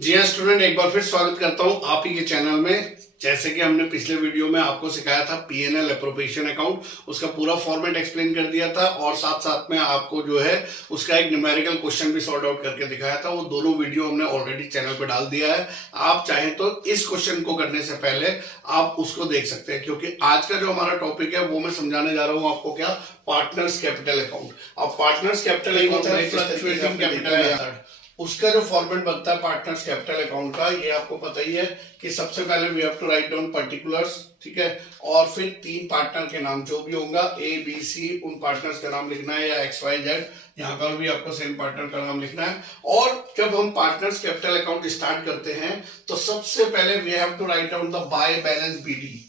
जी हाँ स्टूडेंट, एक बार फिर स्वागत करता हूँ आप ही के चैनल में। जैसे कि हमने पिछले वीडियो में आपको सिखाया था पीएनएल अप्रोप्रिएशन अकाउंट, उसका पूरा फॉर्मेट एक्सप्लेन कर दिया था और साथ साथ में आपको जो है उसका एक न्यूमेरिकल क्वेश्चन भी सॉर्ट आउट करके दिखाया था। वो दोनों वीडियो हमने ऑलरेडी चैनल पर डाल दिया है। आप चाहें तो इस क्वेश्चन को करने से पहले आप उसको देख सकते हैं, क्योंकि आज का जो हमारा टॉपिक है वो मैं समझाने जा रहा हूँ आपको क्या, पार्टनर्स कैपिटल अकाउंट। अब पार्टनर्स कैपिटल अकाउंट उसका जो फॉर्मेट बनता है पार्टनर्स कैपिटल अकाउंट का, ये आपको पता ही है कि सबसे पहले we have to write down particulars, ठीक है, और फिर तीन पार्टनर के नाम जो भी होगा ए बी सी, उन पार्टनर्स का नाम लिखना है, या एक्स वाई जेड, यहाँ पर भी आपको सेम पार्टनर का नाम लिखना है। और जब हम पार्टनर्स कैपिटल अकाउंट स्टार्ट करते हैं तो सबसे पहले we have to write down the by balance BD.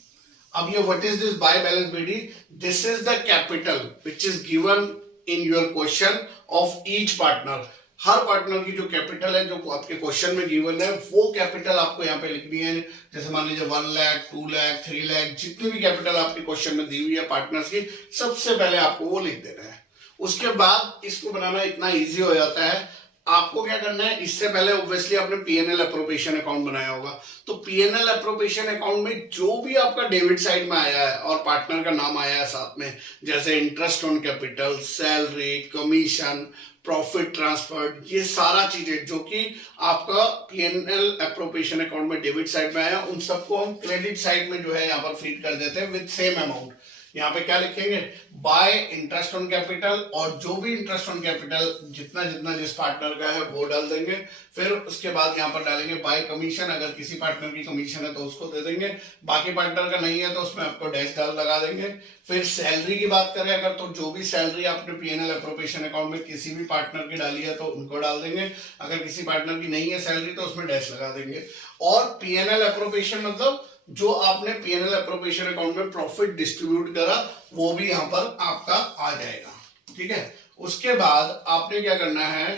अब ये what is this by balance BD? This is the capital which is given in your question of each partner. हर partner की जो कैपिटल है जो आपके क्वेश्चन में given है वो कैपिटल आपको यहाँ पे लिखनी है। जैसे मान लीजिए 1 लाख, 2 लाख, 3 लाख, जितनी भी कैपिटल आपके क्वेश्चन में दी हुई है पार्टनर्स की, सबसे पहले आपको वो लिख देना है। उसके बाद इसको बनाना इतना इजी हो जाता है। आपको क्या करना है, इससे पहले ऑब्वियसली आपने पीएनएल अप्रोप्रिएशन अकाउंट बनाया होगा, तो पीएनएल अप्रोप्रिएशन अकाउंट में जो भी आपका डेबिट साइड में आया है और पार्टनर का नाम आया है साथ में, जैसे interest on capital, salary, commission, profit transfer, ये सारा चीजें जो कि आपका पीएनएल अप्रोप्रिएशन अकाउंट में डेबिट साइड में आया, उन सबको हम क्रेडिट साइड में जो है यहाँ पर फीड कर देते हैं विद सेम अमाउंट। यहाँ पे क्या लिखेंगे, बाय इंटरेस्ट ऑन कैपिटल, और जो भी इंटरेस्ट ऑन कैपिटल जितना जितना जिस पार्टनर का है वो डाल देंगे। फिर उसके बाद यहाँ पर डालेंगे बाय कमीशन, अगर किसी पार्टनर की कमीशन है तो उसको दे देंगे, बाकी पार्टनर का नहीं है तो उसमें आपको डैश डाल लगा देंगे। फिर सैलरी की बात करें अगर, तो जो भी सैलरी आपने पीएनएल अप्रोप्रिएशन अकाउंट में किसी भी पार्टनर की डाली है तो उनको डाल देंगे, अगर किसी पार्टनर की नहीं है सैलरी तो उसमें डैश लगा देंगे। और पीएनएल अप्रोप्रिएशन मतलब जो आपने पीएनएल अप्रोप्रिएशन अकाउंट में प्रॉफिट डिस्ट्रीब्यूट करा वो भी यहां पर आपका आ जाएगा, ठीक है। उसके बाद आपने क्या करना है,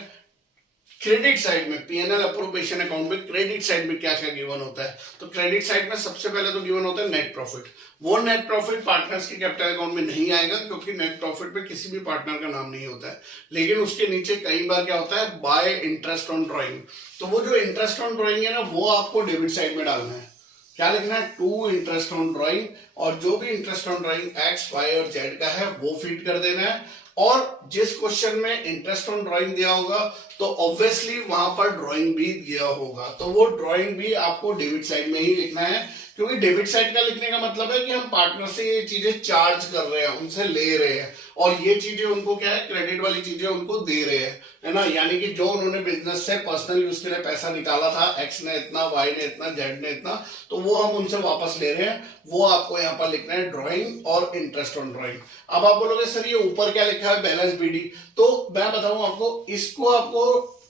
क्रेडिट साइड में पीएनएल अप्रोप्रिएशन अकाउंट में क्रेडिट साइड में क्या क्या गिवन होता है, तो क्रेडिट साइड में सबसे पहले तो गिवन होता है नेट प्रॉफिट। वो नेट प्रॉफिट पार्टनर्स के कैपिटल अकाउंट में नहीं आएगा क्योंकि नेट प्रॉफिट में किसी भी पार्टनर का नाम नहीं होता है, लेकिन उसके नीचे कई बार क्या होता है, बाय इंटरेस्ट ऑन ड्रॉइंग। तो वो जो इंटरेस्ट ऑन ड्रॉइंग है ना, वो आपको डेबिट साइड में डालना है। क्या लिखना है, टू इंटरेस्ट ऑन ड्राइंग, और जो भी interest on drawing X Y और जेड का है वो फीड कर देना है। और जिस क्वेश्चन में इंटरेस्ट ऑन ड्राइंग दिया होगा तो ऑब्वियसली वहां पर ड्राइंग भी दिया होगा, तो वो ड्राइंग भी आपको डेबिट साइड में ही लिखना है, क्योंकि डेबिट साइड का लिखने का मतलब है कि हम पार्टनर से ये चीजें चार्ज कर रहे हैं, उनसे ले रहे हैं, और ये चीजें उनको क्या है, क्रेडिट वाली चीजें उनको दे रहे हैं, है ना। यानी कि जो उन्होंने बिजनेस से पर्सनल यूज के लिए पैसा निकाला था, एक्स ने इतना, वाई ने इतना, जेड ने इतना, तो वो हम उनसे वापस ले रहे हैं, वो आपको यहाँ पर लिखना है ड्राइंग और इंटरेस्ट ऑन ड्राइंग। अब आप बोलोगे सर ये ऊपर क्या लिखा है, बैलेंस बीडी, तो मैं बताऊं आपको, इसको आपको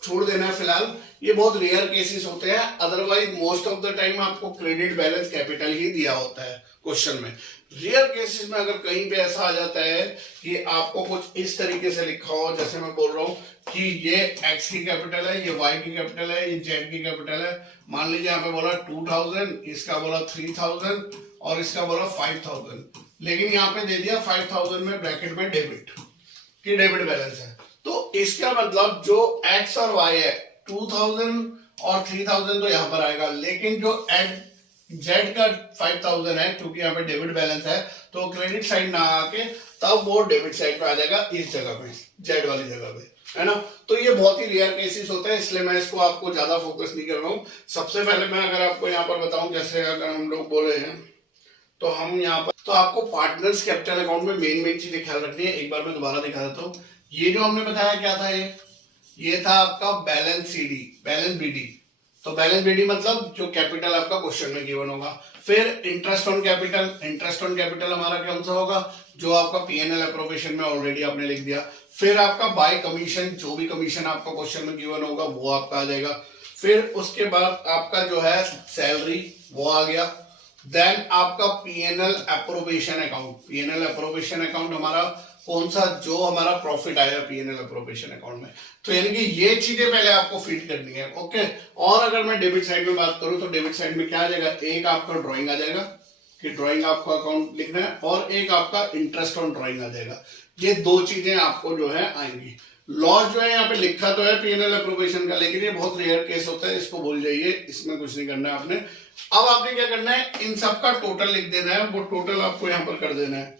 छोड़ देना है फिलहाल, ये बहुत रेयर केसेस होते हैं, otherwise most of the time आपको क्रेडिट बैलेंस कैपिटल ही दिया होता है क्वेश्चन में। रेयर केसेस में अगर कहीं पे ऐसा आ जाता है कि आपको कुछ इस तरीके से लिखा हो, जैसे मैं बोल रहा हूं कि ये एक्स की कैपिटल है, ये वाई की कैपिटल है, ये जेड की कैपिटल है, मान लीजिए यहाँ पे बोला 2000, इसका बोला 3000 और इसका बोला 5000, लेकिन यहाँ पे दे दिया 5000 में ब्रैकेट में डेबिट की डेबिट बैलेंस है, तो इसका मतलब जो एक्स और वाई है 2000 और 3000 तो यहां पर आएगा, लेकिन जो जेड का 5000 है, क्योंकि यहाँ पे डेबिट बैलेंस है तो क्रेडिट साइड ना आके तब वो डेबिट साइड पे आ जाएगा, इस जगह पे, जेड वाली जगह पे, है ना। तो ये बहुत ही रेयर केसेस होते हैं, इसलिए मैं इसको आपको ज्यादा फोकस नहीं कर रहा हूँ। सबसे पहले मैं अगर आपको यहाँ पर बताऊं, जैसे अगर हम लोग बोले हैं तो हम यहाँ पर, तो आपको पार्टनर्स कैपिटल अकाउंट में मेन चीजें ख्याल रखनी है। एक बार मैं दोबारा दिखा देता हूँ, ये जो हमने बताया क्या था, ये था आपका बैलेंस सीडी, बैलेंस बीडी। तो बैलेंस बीडी मतलब जो कैपिटल आपका क्वेश्चन में गिवन होगा। फिर interest on capital, interest on capital हमारा कौन सा होगा, जो आपका पीएनएल अप्रोप्रिएशन में ऑलरेडी आपने लिख दिया। फिर आपका बाय कमीशन, जो भी कमीशन आपका क्वेश्चन में गिवन होगा वो आपका आ जाएगा। फिर उसके बाद आपका जो है सैलरी, वो आ गया। देन आपका PNL appropriation account, PNL appropriation account हमारा कौन सा, जो हमारा प्रॉफिट आया पीएनएल अप्रोप्रिएशन अकाउंट में, तो यानी कि ये चीजें पहले आपको फीड करनी है, ओके। और अगर मैं डेबिट साइड में बात करूं तो डेबिट साइड में क्या आ जाएगा, एक आपका ड्राइंग आ जाएगा कि ड्राइंग आपको अकाउंट लिखना है, और एक आपका इंटरेस्ट ऑन ड्राइंग आ जाएगा। ये दो चीजें आपको जो है आएंगी। लॉस जो है यहाँ पे लिखा तो है पीएनएल एप्रोप्रिएशन का, लेकिन ये बहुत रेयर केस होता है, इसको भूल जाइए, इसमें कुछ नहीं करना है आपने। अब आपने क्या करना है, इन सब का टोटल लिख देना है, वो टोटल आपको यहां पर कर देना है।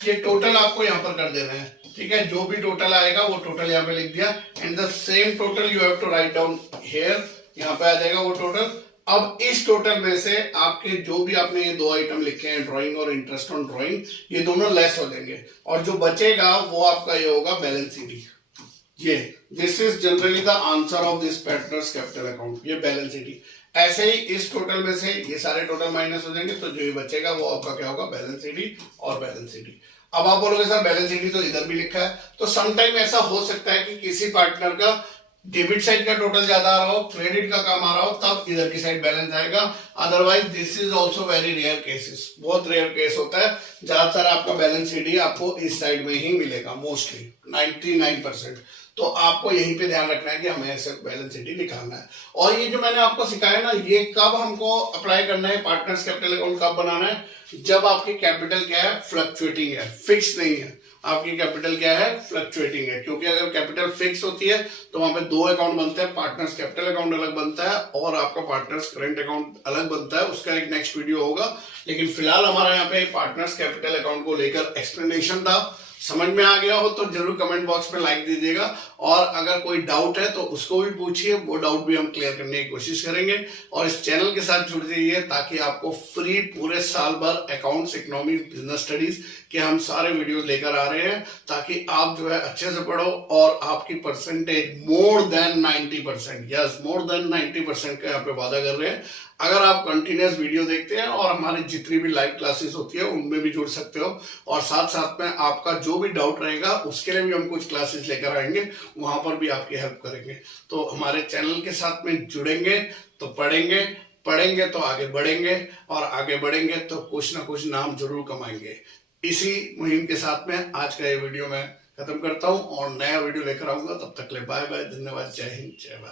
ये टोटल आपको यहां पर कर देना है, ठीक है। जो भी टोटल आएगा वो टोटल यहां पे लिख दिया, and the same total you have to write down here, यहां पे आ जाएगा वो टोटल। अब इस टोटल में से आपके जो भी आपने ये दो आइटम लिखे हैं, ड्राइंग और इंटरेस्ट ऑन ड्राइंग, ये दोनों लेस हो जाएंगे, और जो बचेगा वो आपका ये होगा बैलेंस शीट। ये this is generally the answer of this partners capital account, ये बैलेंस शीट। ऐसे ही इस टोटल में से ये सारे टोटल माइनस हो जाएंगे, तो जो ये बचेगा वो आपका क्या होगा, बैलेंस शीट और बैलेंस शीट। अब आप बोलोगे सर बैलेंस शीट तो इधर भी लिखा है, तो समटाइम ऐसा हो सकता है कि किसी पार्टनर का डेबिट साइड का टोटल ज्यादा आ रहा हो, क्रेडिट का कम आ रहा हो, तब इधर की साइड बैलेंस आएगा। Otherwise this is also very rare cases, बहुत रेयर केस होता है। ज्यादातर आपका बैलेंस शीट ही आपको इस साइड में ही मिलेगा, मोस्टली 99%। तो आपको यहीं पे ध्यान रखना है कि हमें ऐसे बैलेंस शीट निकालना है। और ये जो मैंने आपको सिखाया ना, ये कब हमको अप्लाई करना है, पार्टनर्स कैपिटल अकाउंट कब बनाना है, जब आपकी कैपिटल क्या है, फ्लक्चुएटिंग है, फिक्स नहीं है। आपकी कैपिटल क्या है, फ्लक्चुएटिंग है, क्योंकि अगर कैपिटल फिक्स होती है तो वहां पे दो अकाउंट बनते हैं, पार्टनर्स कैपिटल अकाउंट अलग बनता है और आपका पार्टनर्स करंट अकाउंट अलग बनता है, उसका एक नेक्स्ट वीडियो होगा। लेकिन फिलहाल हमारा यहाँ पे पार्टनर्स कैपिटल अकाउंट को लेकर एक्सप्लेनेशन था। समझ में आ गया हो तो जरूर कमेंट बॉक्स में लाइक दीजिएगा, और अगर कोई डाउट है तो उसको भी पूछिए, वो डाउट भी हम क्लियर करने की कोशिश करेंगे। और इस चैनल के साथ जुड़ जाइए ताकि आपको फ्री पूरे साल भर अकाउंट्स, इकोनॉमिक्स, बिजनेस स्टडीज के हम सारे वीडियोस लेकर आ रहे हैं, ताकि आप जो है अच्छे से पढ़ो और आपकी percentage more than 90%, yes more than 90% का यहाँ पे वादा कर रहे हैं। अगर आप कंटिन्यूस वीडियो देखते हैं और हमारी जितनी भी लाइव क्लासेस होती है उनमें भी जुड़ सकते हो, और साथ साथ में आपका जो भी डाउट रहेगा उसके लिए भी हम कुछ क्लासेस लेकर आएंगे, वहां पर भी आपकी हेल्प करेंगे। तो हमारे चैनल के साथ में जुड़ेंगे तो पढ़ेंगे, पढ़ेंगे तो आगे बढ़ेंगे, और आगे बढ़ेंगे तो कुछ ना कुछ नाम जरूर कमाएंगे। इसी मुहिम के साथ में आज का ये वीडियो मैं खत्म करता हूं और नया वीडियो लेकर आऊंगा। तब तक ले बाय बाय, धन्यवाद, जय हिंद, जय भारत।